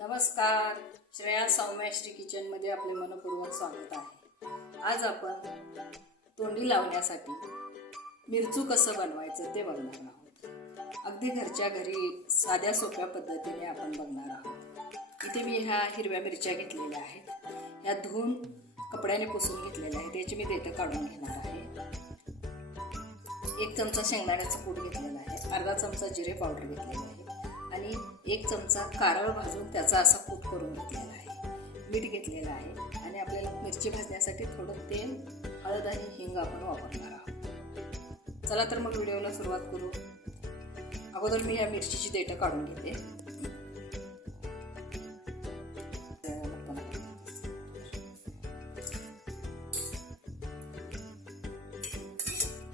नमस्कार, श्रेया सौम्यश्री किचनमध्ये आपले मनपूर्वक स्वागत आहे। आज आपण तोंडी लावण्यासाठी मिरचू कसं बनवायचं ते बघणार आहोत। अगदी घरच्या घरी साध्या सोप्या पद्धतीने आपण बघणार आहोत। इथे मी ह्या हिरव्या मिरच्या घेतलेल्या आहेत, ह्या धुवून कपड्याने पुसून घेतलेल्या आहेत। याची मी देठं काढून घेणार आहे। 1 चमचा शेंगदाण्याचं कूट घेतलेला आहे, अर्धा चमचा जिरे पावडर घेतलेली आहे आणि 1 चमचा कारळ भाजून त्याचा असा कूट करून घेतलेला आहे। मीठ घेतलेलं आहे आणि आपल्याला मिरची भाजण्यासाठी थोडं तेल, हळद आणि हिंग आपण वापरणार आहोत। चला तर मग व्हिडिओला सुरुवात करू। अगोदर मी या मिरचीची देठं काढून घेते।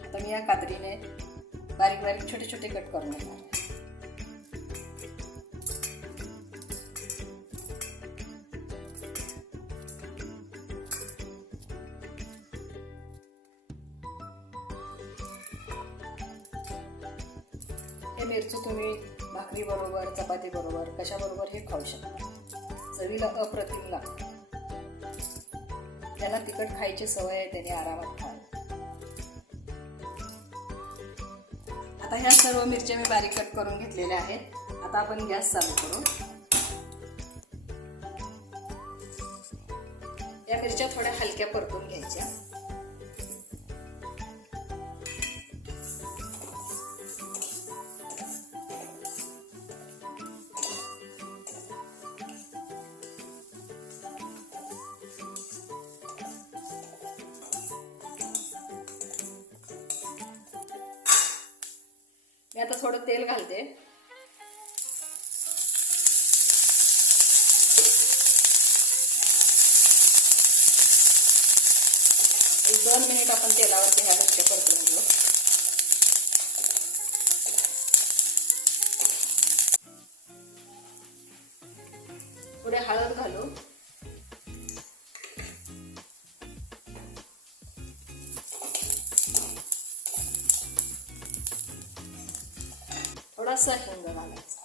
आता मी या कात्रीने बारीक बारीक छोटे छोटे कट करून घेणार आहे। हे मिरची तुम्ही भाकरी बरोबर, चपाती बरोबर, कशा बरोबर हे खाऊ शकता। चवीला अप्रतिम लागते। ज्यांना तिखट खायची सवय आहे त्यांनी आरामात खावं। आता ह्या सर्व मिरच्या मी बारीक कट करून घेतलेल्या आहेत। आता आपण गॅस चालू करू। या मिरच्या थोड्या हलक्या परतून घ्यायच्या। मी आता थोडं तेल घालते। एक 2 मिनिट आपण तेलावरती ह्या मिरच्या परतून घेऊ। थोडे हळद घालू। थोडासा हिंग घालायचा।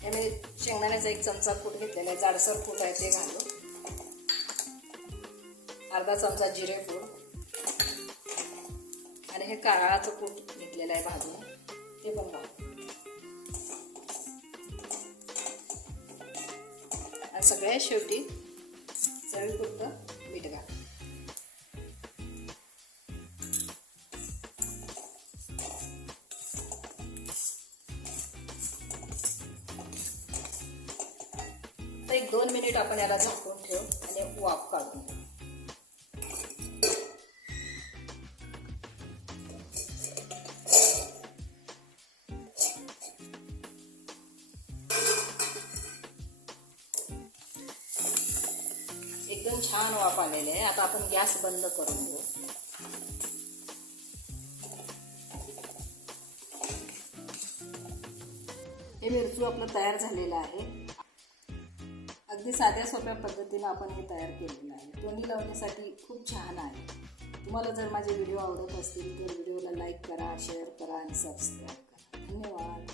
हे मी शेंगदाण्याचा 1 चमचा कूट घेतलेला आहे, जाडसर कूट आहे ते घालू। अर्धा चमचा जिरे पूड आणि हे कारळाचं कूट घेतलेलं आहे भाजून, ते पण घालू। आणि सगळ्यात शेवटी चवीपुरतं मीठ घालू। एक 2 मिनिट आपण याला झाकून ठेवू आणि वाफ काढून घेऊ। एकदम छान वाफ आलेले आहे। आता आपण गॅस बंद करून घेऊ। हे मिरचू आपलं तयार झालेलं आहे। अगदी साध्या सोप्या पद्धतीने आपण हे तयार केलेलं आहे। तोंडी लावण्यासाठी खूप छान आहे। तुम्हाला जर माझे व्हिडिओ आवडत असतील तर व्हिडिओला लाईक करा, शेअर करा आणि सबस्क्राईब करा। धन्यवाद।